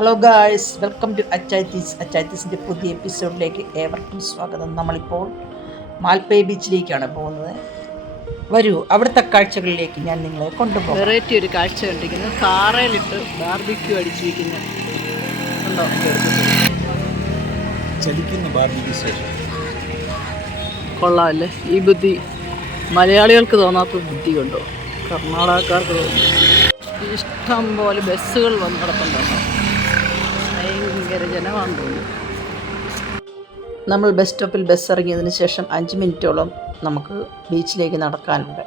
Hello guys, welcome to അച്ചായത്തീസിൻ്റെ പുതിയ എപ്പിസോഡിലേക്ക് ഏവർക്കും സ്വാഗതം. നമ്മളിപ്പോൾ മാൽപ്പേ ബീച്ചിലേക്കാണ് പോകുന്നത്. വരൂ, അവിടുത്തെ കാഴ്ചകളിലേക്ക് ഞാൻ നിങ്ങളെ കൊണ്ടുപോകാം. വെറൈറ്റി ഒരു കാഴ്ച കണ്ടിരിക്കുന്നത് കാറയിലിട്ട് ബാർബിക്യൂ അടിച്ചിരിക്കുന്ന കൊള്ളാമല്ലേ? ഈ ബുദ്ധി മലയാളികൾക്ക് തോന്നാത്ത ബുദ്ധി കൊണ്ടോ കർണാടകക്കാർക്ക് തോന്നുന്നു. ഇഷ്ടം പോലെ ബസ്സുകൾ വന്ന് കിടപ്പുണ്ടോ, ഭയങ്കര ജനമാണെന്ന് തോന്നുന്നു. നമ്മൾ ബസ് സ്റ്റോപ്പിൽ ബസ് ഇറങ്ങിയതിന് ശേഷം 5 മിനിറ്റോളം നമുക്ക് ബീച്ചിലേക്ക് നടക്കാനുണ്ട്.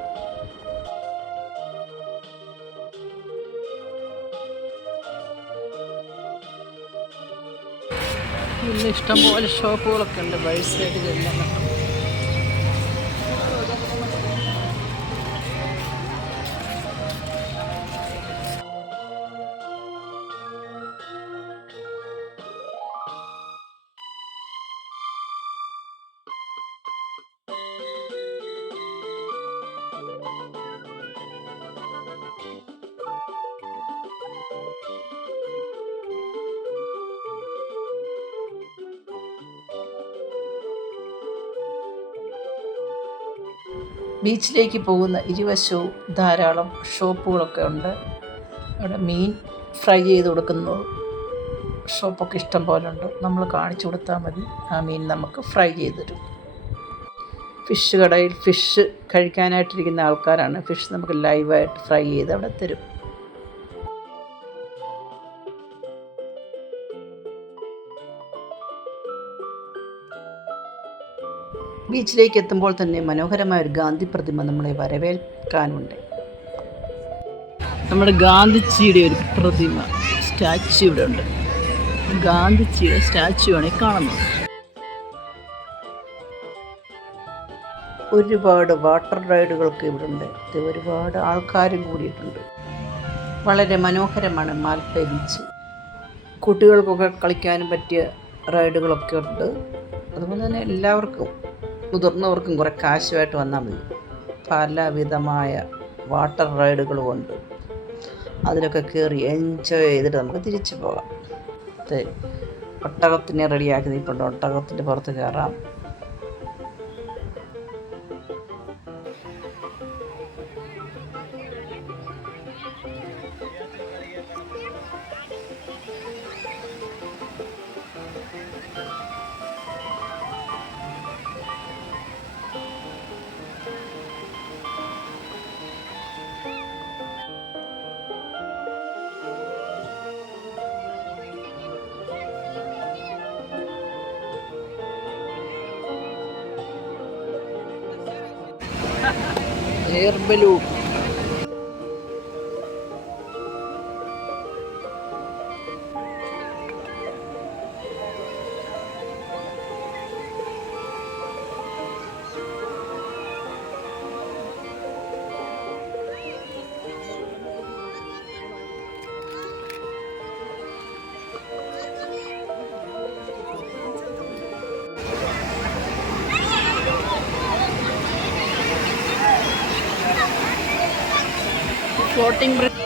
ഇന്ന് ഇഷ്ടംപോലെ ഷോപ്പുകളൊക്കെ ഉണ്ട് വഴി സൈഡിലെല്ലാം. ബീച്ചിലേക്ക് പോകുന്ന ഇരുവശവും ധാരാളം ഷോപ്പുകളൊക്കെ ഉണ്ട്. അവിടെ മീൻ ഫ്രൈ ചെയ്ത് കൊടുക്കുന്ന ഷോപ്പൊക്കെ ഇഷ്ടം പോലെ ഉണ്ട്. നമ്മൾ കാണിച്ചു കൊടുത്താൽ മതി, ആ മീൻ നമുക്ക് ഫ്രൈ ചെയ്ത് തരും. ഫിഷ് കടയിൽ ഫിഷ് കഴിക്കാനായിട്ടിരിക്കുന്ന ആൾക്കാരാണ്. ഫിഷ് നമുക്ക് ലൈവായിട്ട് ഫ്രൈ ചെയ്ത് അവിടെ തരും. ബീച്ചിലേക്ക് എത്തുമ്പോൾ തന്നെ മനോഹരമായ ഒരു ഗാന്ധി പ്രതിമ നമ്മളെ വരവേൽക്കാനുണ്ട്. നമ്മുടെ ഗാന്ധിജിയുടെ ഒരു പ്രതിമ സ്റ്റാച്യു ഇവിടെ ഉണ്ട്. ഗാന്ധിജിയുടെ സ്റ്റാച്യു ആണ് ഈ കാണുന്നത്. ഒരുപാട് വാട്ടർ റൈഡുകളൊക്കെ ഇവിടെ ഉണ്ട്. ഒരുപാട് ആൾക്കാരും കൂടിയിട്ടുണ്ട്. വളരെ മനോഹരമാണ് മാൽപ്പേ ബീച്ച്. കുട്ടികൾക്കൊക്കെ കളിക്കാനും പറ്റിയ റൈഡുകളൊക്കെ ഉണ്ട്. അതുപോലെ തന്നെ എല്ലാവർക്കും, മുതിർന്നവർക്കും കുറേ കാശുമായിട്ട് വന്നാൽ മതി. പലവിധമായ വാട്ടർ റൈഡുകളുമുണ്ട്. അതിലൊക്കെ കയറി എൻജോയ് ചെയ്തിട്ട് നമുക്ക് തിരിച്ചു പോകാം. ഒട്ടകത്തിനെ റെഡിയാക്കി നിൽപ്പുണ്ട്. ഒട്ടകത്തിൻ്റെ പുറത്ത് കയറാം. Air balloon, floating bridge.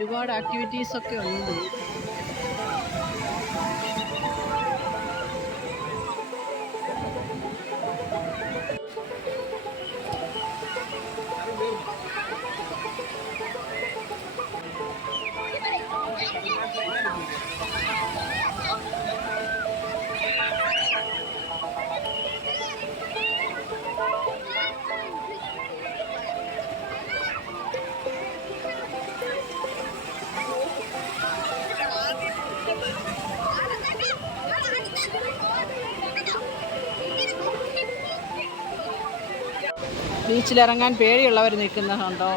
ഒരുപാട് ആക്ടിവിറ്റീസ് ഒക്കെ ഉണ്ട്. ബീച്ചിലിറങ്ങാൻ പേടിയുള്ളവർ നിൽക്കുന്ന കണ്ടോ.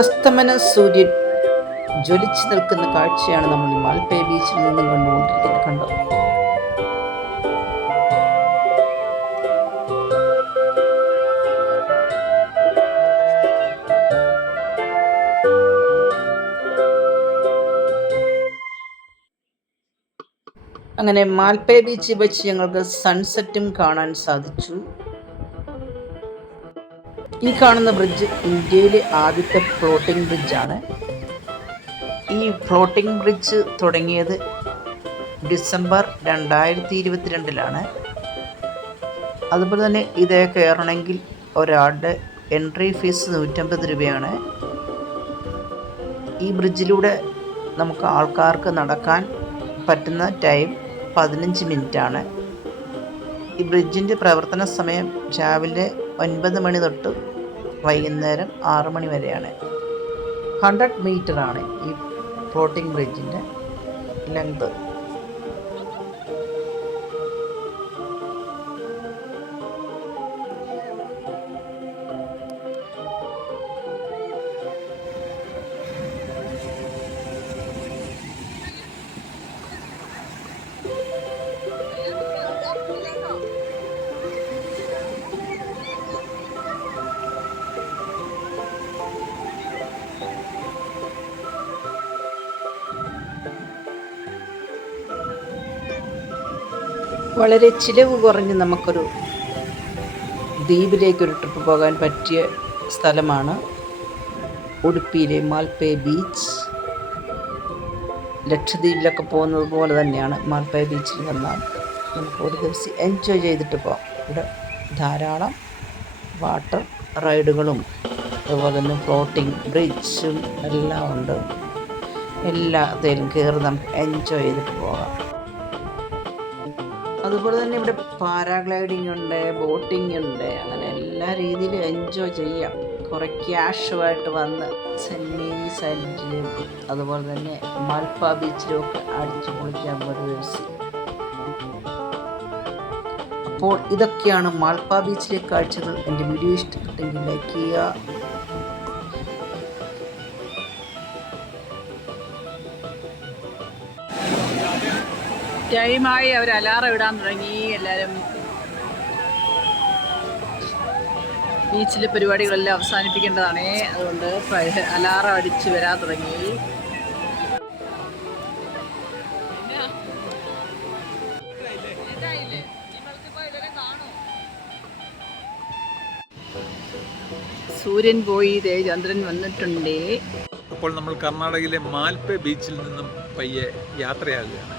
അസ്തമന സൂര്യൻ ജ്വലിച്ചു നിൽക്കുന്ന കാഴ്ചയാണ് നമ്മൾ മാൽപ്പേ ബീച്ചിൽ നിന്നും കണ്ടുകൊണ്ടിരിക്കുന്നത്. കണ്ടോ, അങ്ങനെ മാൽപ്പേ ബീച്ചിൽ വെച്ച് ഞങ്ങൾക്ക് സൺസെറ്റും കാണാൻ സാധിച്ചു. ഈ കാണുന്ന ബ്രിഡ്ജ് ഇന്ത്യയിലെ ആദ്യത്തെ ഫ്ലോട്ടിംഗ് ബ്രിഡ്ജാണ്. ഈ ഫ്ലോട്ടിംഗ് ബ്രിഡ്ജ് തുടങ്ങിയത് ഡിസംബർ 2022 അതുപോലെ തന്നെ ഇതേ കയറണമെങ്കിൽ ഒരാളുടെ എൻട്രി ഫീസ് 150 രൂപയാണ്. ഈ ബ്രിഡ്ജിലൂടെ നമുക്ക് ആൾക്കാർക്ക് നടക്കാൻ പറ്റുന്ന ടൈം 15 മിനിറ്റാണ്. ഈ ബ്രിഡ്ജിൻ്റെ പ്രവർത്തന സമയം രാവിലെ 9 മണി തൊട്ട് വൈകുന്നേരം 6 മണി വരെയാണ്. 100 മീറ്ററാണ് ഈ ഫ്ലോട്ടിംഗ് ബ്രിഡ്ജിൻ്റെ ലെങ്ത്. വളരെ ചിലവ് കുറഞ്ഞ് നമുക്കൊരു ദ്വീപിലേക്കൊരു ട്രിപ്പ് പോകാൻ പറ്റിയ സ്ഥലമാണ് ഉടുപ്പിയിലെ മാൽപ്പേ ബീച്ച്. ലക്ഷദ്വീപിലൊക്കെ പോകുന്നത് പോലെ തന്നെയാണ് മാൽപ്പേ ബീച്ചിൽ വന്നാൽ നമുക്ക് ഒരു ദിവസം എൻജോയ് ചെയ്തിട്ട് പോകാം. ഇവിടെ ധാരാളം വാട്ടർ റൈഡുകളും അതുപോലെ തന്നെ ഫ്ലോട്ടിംഗ് ബ്രിഡ്ജും എല്ലാം ഉണ്ട്. എല്ലാത്തിലും കയറി നമുക്ക് എൻജോയ് ചെയ്തിട്ട് പോകാം. അതുപോലെ തന്നെ ഇവിടെ പാരാഗ്ലൈഡിങ് ഉണ്ട്, ബോട്ടിംഗ് ഉണ്ട്. അങ്ങനെ എല്ലാ രീതിയിലും എൻജോയ് ചെയ്യാം. കുറേ ക്യാഷുമായിട്ട് വന്ന് സെൻമീസ് ഐലൻഡിലും അതുപോലെ തന്നെ മാൽപ്പ ബീച്ചിലും ഒക്കെ അടിച്ചു പൊളിക്കാൻ ഒരു ദിവസം. അപ്പോൾ ഇതൊക്കെയാണ് മാൽപ്പ ബീച്ചിലെ കാഴ്ചകൾ. എൻ്റെ വീഡിയോ ഇഷ്ടപ്പെട്ടെങ്കിൽ ലൈക്ക് ചെയ്യുക. ടൈമായി അവർ അലാറം ഇടാൻ തുടങ്ങി. എല്ലാവരും ബീച്ചിലെ പരിപാടികളെല്ലാം അവസാനിപ്പിക്കേണ്ടതാണ്. അതുകൊണ്ട് അലാറം അടിച്ച് വരാൻ തുടങ്ങി. സൂര്യൻ പോയി, ചന്ദ്രൻ വന്നിട്ടുണ്ട്. അപ്പോൾ നമ്മൾ കർണാടകയിലെ മാൽപ്പേ ബീച്ചിൽ നിന്നും പയ്യെ യാത്രയാകുകയാണ്.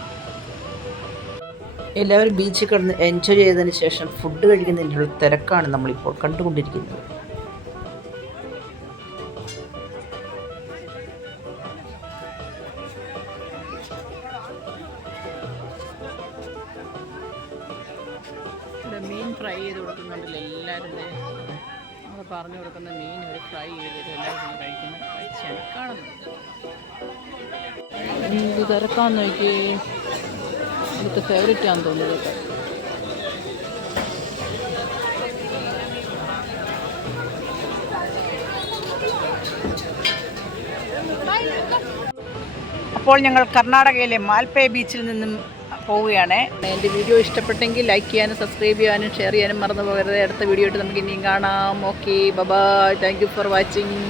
എല്ലാവരും ബീച്ചിൽ കിടന്ന് എൻജോയ് ചെയ്തതിന് ശേഷം ഫുഡ് കഴിക്കുന്നതിനുള്ള തിരക്കാണ് നമ്മളിപ്പോൾ കണ്ടുകൊണ്ടിരിക്കുന്നത്. ഇവിടെ മീൻ ഫ്രൈ ചെയ്ത് കൊടുക്കുന്നുണ്ടല്ലോ എല്ലാവരും. നമ്മൾ പറഞ്ഞു കൊടുക്കുന്ന മീൻ ഒരു ഫ്രൈ ചെയ്തിട്ട് എല്ലാവരും കഴിക്കുന്ന കാഴ്ചയാണ് കാണുന്നത്. എന്ത് തിരക്കാന്ന് നോക്കി. ഇവിടുത്തെ ഫേവറേറ്റ് ആണെന്ന് തോന്നുന്നത്. അപ്പോൾ ഞങ്ങൾ കർണാടകയിലെ മാൽപ്പേ ബീച്ചിൽ നിന്നും പോവുകയാണ്. എൻ്റെ വീഡിയോ ഇഷ്ടപ്പെട്ടെങ്കിൽ ലൈക്ക് ചെയ്യാനും സബ്സ്ക്രൈബ് ചെയ്യാനും ഷെയർ ചെയ്യാനും മറന്നു പോകരുത്. അടുത്ത വീഡിയോ ആയിട്ട് നമുക്ക് ഇനിയും കാണാം. Okay, bye. Thank you for watching.